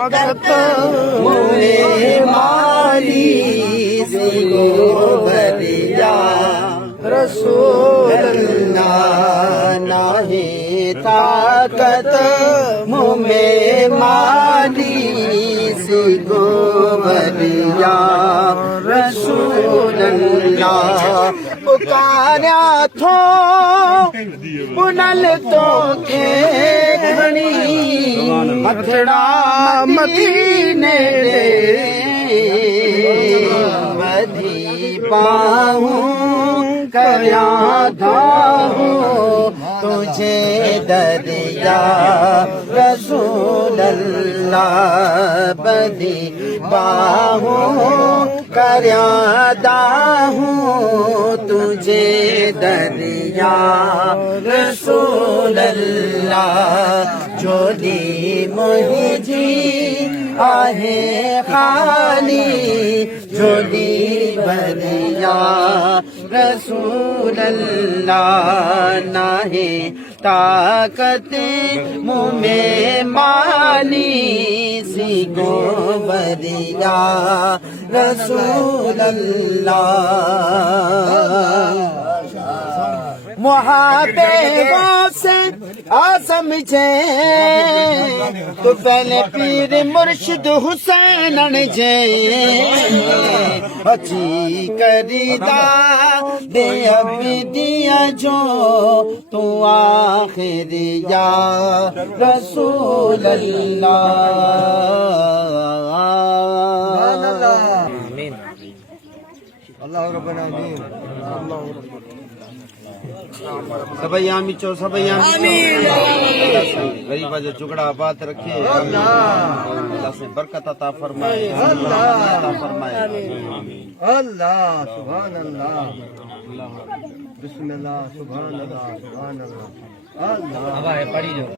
मुझे माली सिगो भरिया रसूल अल्लाह नाही ताकत मुझे माली सिगो भरिया रसूल अल्लाह पुकारा थो पुनल तो के घणी मथड़ा मदीने बधी पाऊं कया धाऊं तुझे दरिया रसूल अल्लाह बधी पाऊं कया दाहूं तुझे दरिया रसूल अल्लाह जोली मुझी आहे खाली जोली भरिया रसूल अल्लाह नाहे ताकत मुझे माली सिगो भरिया रसूल अल्लाह मुहाबे से आजम जे तो पहले पीर मुर्शिद हुसैन जे अची करीदा दे अब दिया जो तू आखिरिया रसूल अल्लाह अल्लाह रब्बना आमीन अल्लाह सबई आमी चो सबई आमीन गरीबा जो चुगड़ा बात रखे अल्लाह से बरकत अता फरमाए अल्लाह अता फरमाए अल्लाह सुभान अल्लाह बिस्मिल्लाह सुभान अल्लाह अल्लाह